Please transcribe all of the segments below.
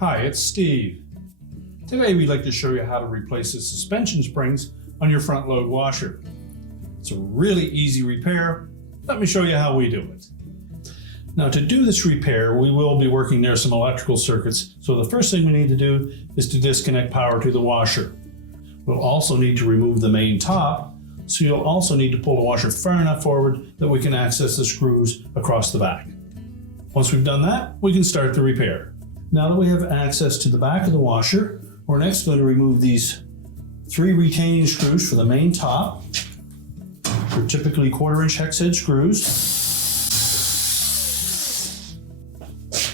Hi, it's Steve. Today we'd like to show you how to replace the suspension springs on your front load washer. It's a really easy repair. Let me show you how we do it. Now, to do this repair, we will be working near some electrical circuits, so the first thing we need to do is to disconnect power to the washer. We'll also need to remove the main top, so you'll also need to pull the washer far enough forward that we can access the screws across the back. Once we've done that, we can start the repair. Now that we have access to the back of the washer, we're next going to remove these 3 retaining screws for the main top. They're typically 1/4-inch hex head screws.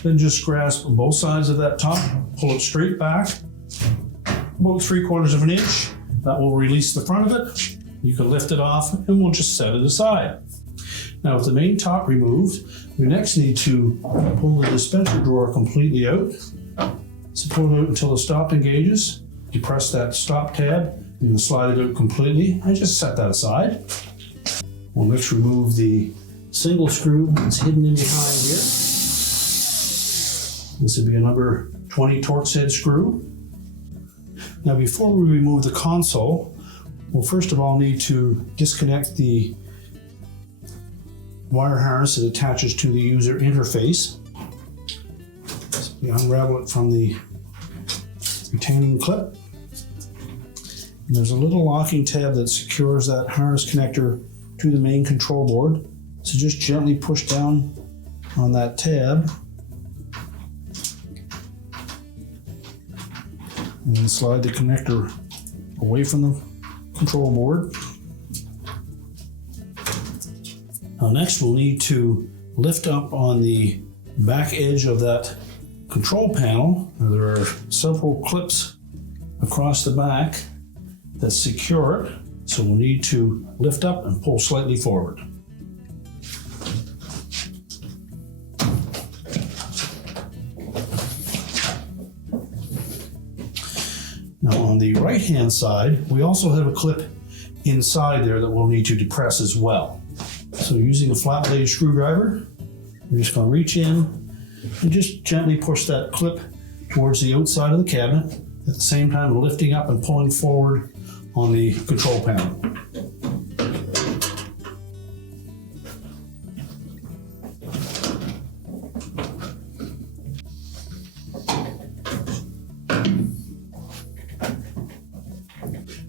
Then just grasp on both sides of that top, pull it straight back, about 3/4 of an inch. That will release the front of it. You can lift it off and we'll just set it aside. Now with the main top removed, we next need to pull the dispenser drawer completely out. So pull it out until the stop engages. You press that stop tab and then slide it out completely and just set that aside. We'll next remove the single screw that's hidden in behind here. This would be a number 20 Torx head screw. Now before we remove the console, we'll first of all need to disconnect the wire harness that attaches to the user interface. So we unravel it from the retaining clip. And there's a little locking tab that secures that harness connector to the main control board. So just gently push down on that tab and then slide the connector away from the control board. Now next we'll need to lift up on the back edge of that control panel. Now there are several clips across the back that secure it, so we'll need to lift up and pull slightly forward. Now on the right hand side, we also have a clip inside there that we'll need to depress as well. So using a flat blade screwdriver, we're just going to reach in and just gently push that clip towards the outside of the cabinet, at the same time lifting up and pulling forward on the control panel.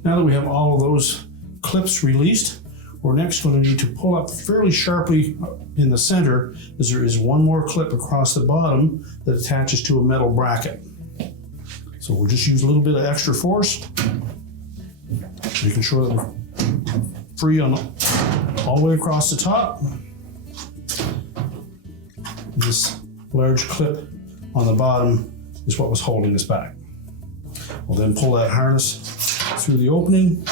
Now that we have all of those clips released, we're next going to need to pull up fairly sharply in the center, as there is one more clip across the bottom that attaches to a metal bracket. So we'll just use a little bit of extra force, making sure that we're free on all the way across the top. This large clip on the bottom is what was holding us back. We'll then pull that harness through the opening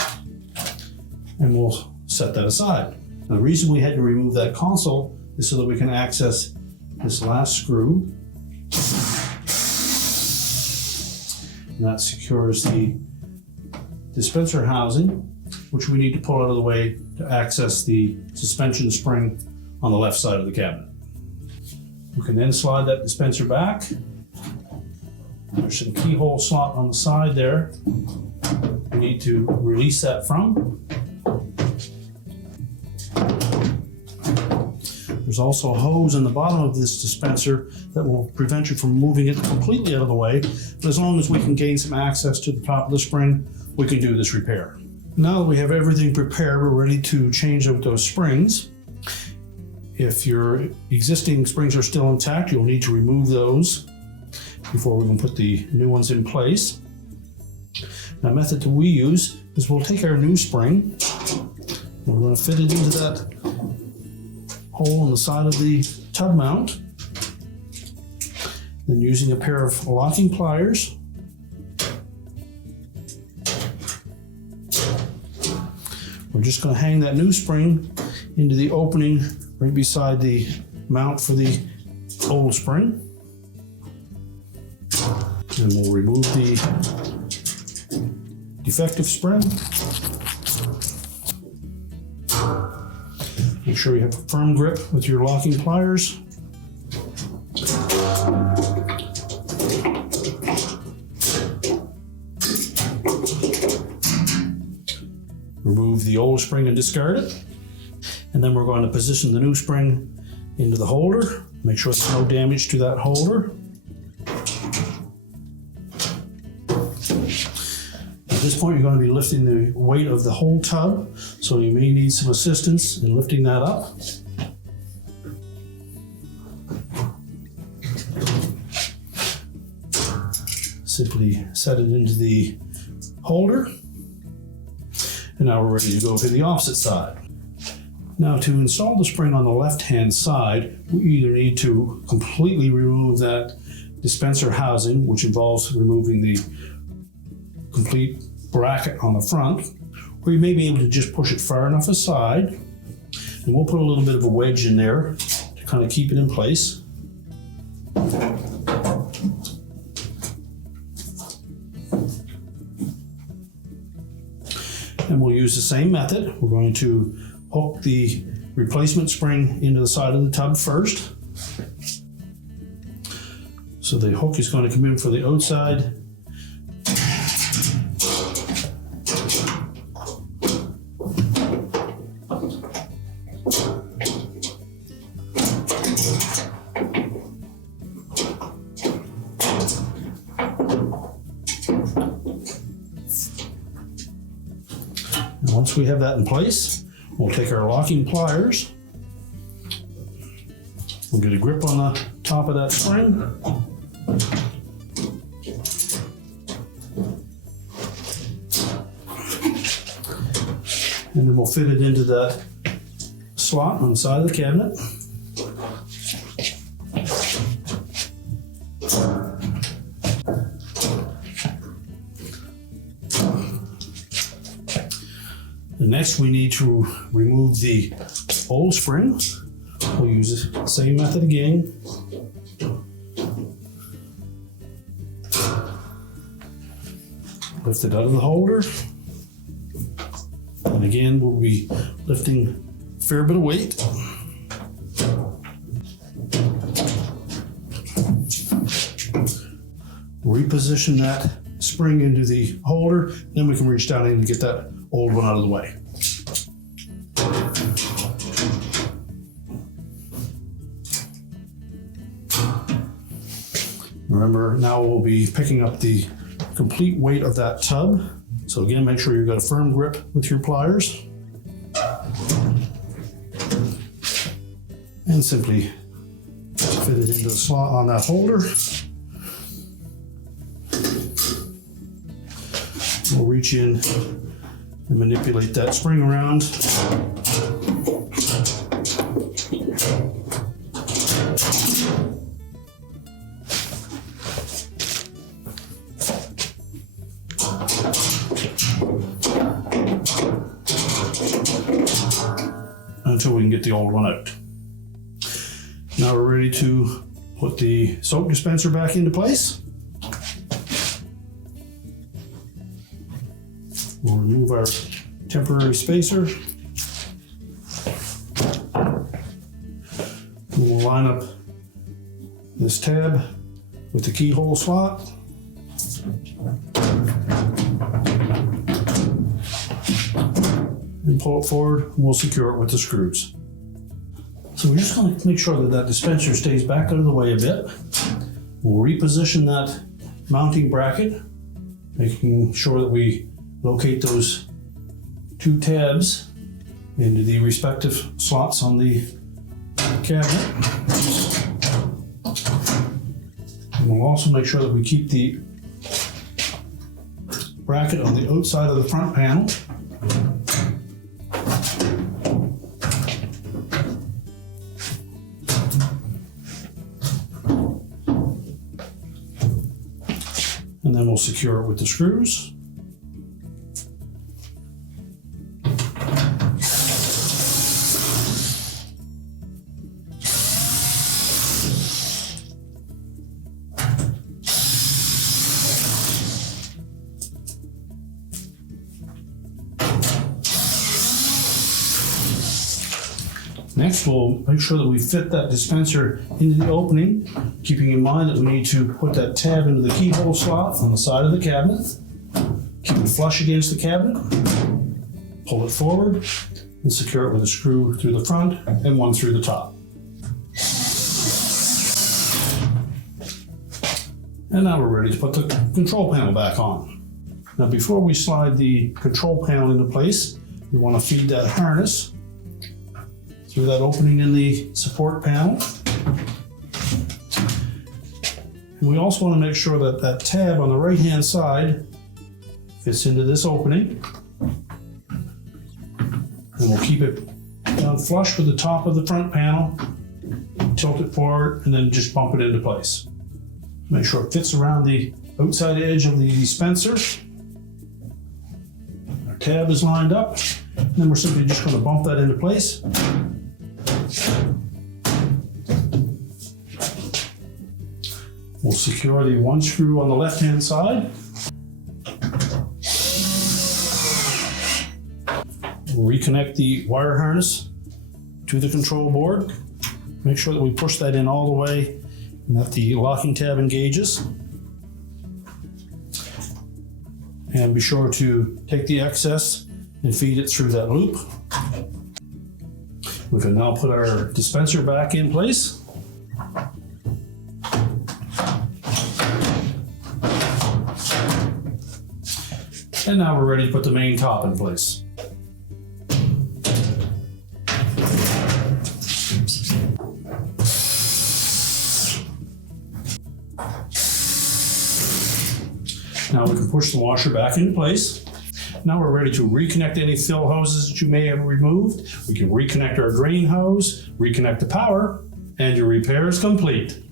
and we'll set that aside. Now, the reason we had to remove that console is so that we can access this last screw. And that secures the dispenser housing, which we need to pull out of the way to access the suspension spring on the left side of the cabinet. We can then slide that dispenser back. There's some keyhole slot on the side there. We need to release that from. There's also a hose in the bottom of this dispenser that will prevent you from moving it completely out of the way. But as long as we can gain some access to the top of the spring, we can do this repair. Now that we have everything prepared, we're ready to change out those springs. If your existing springs are still intact, you'll need to remove those before we can put the new ones in place. Now, the method that we use is we'll take our new spring and we're going to fit it into that hole on the side of the tub mount. Then using a pair of locking pliers, we're just going to hang that new spring into the opening right beside the mount for the old spring. And we'll remove the defective spring. Make sure you have a firm grip with your locking pliers. remove the old spring and discard it. And then we're going to position the new spring into the holder. Make sure there's no damage to that holder. At this point, you're going to be lifting the weight of the whole tub, so you may need some assistance in lifting that up. Simply set it into the holder. And now we're ready to go to the opposite side. Now, to install the spring on the left-hand side, we either need to completely remove that dispenser housing, which involves removing the complete bracket on the front, or you may be able to just push it far enough aside, and we'll put a little bit of a wedge in there to kind of keep it in place. And we'll use the same method. We're going to hook the replacement spring into the side of the tub first. So the hook is going to come in for the outside. And once we have that in place, we'll take our locking pliers. We'll get a grip on the top of that spring. And then we'll fit it into that slot on the side of the cabinet. And next we need to remove the old spring. We'll use the same method again. Lift it out of the holder. And again, we'll be lifting a fair bit of weight. Reposition that spring into the holder, then we can reach down in and get that old one out of the way. Remember, now we'll be picking up the complete weight of that tub. So again, make sure you've got a firm grip with your pliers. And simply fit it into the slot on that holder. We'll reach in and manipulate that spring around. Until we can get the old one out. Now we're ready to put the soap dispenser back into place. We'll remove our temporary spacer. And we'll line up this tab with the keyhole slot. And pull it forward, and we'll secure it with the screws. So we're just going to make sure that that dispenser stays back out of the way a bit. We'll reposition that mounting bracket, making sure that we locate those two tabs into the respective slots on the cabinet. And we'll also make sure that we keep the bracket on the outside of the front panel. And then we'll secure it with the screws. Next, we'll make sure that we fit that dispenser into the opening, keeping in mind that we need to put that tab into the keyhole slot on the side of the cabinet. Keep it flush against the cabinet. pull it forward and secure it with a screw through the front and one through the top. And now we're ready to put the control panel back on. Now before we slide the control panel into place, we want to feed that harness through that opening in the support panel. And we also want to make sure that that tab on the right hand side fits into this opening. And we'll keep it down flush with the top of the front panel, tilt it forward, and then just bump it into place. Make sure it fits around the outside edge of the dispenser. Our tab is lined up, and then we're simply just going to bump that into place. We'll secure the one screw on the left-hand side. We'll reconnect the wire harness to the control board. Make sure that we push that in all the way and that the locking tab engages. And be sure to take the excess and feed it through that loop. We can now put our dispenser back in place. And now we're ready to put the main top in place. Now we can push the washer back into place. Now we're ready to reconnect any fill hoses that you may have removed. We can reconnect our drain hose, reconnect the power, and your repair is complete.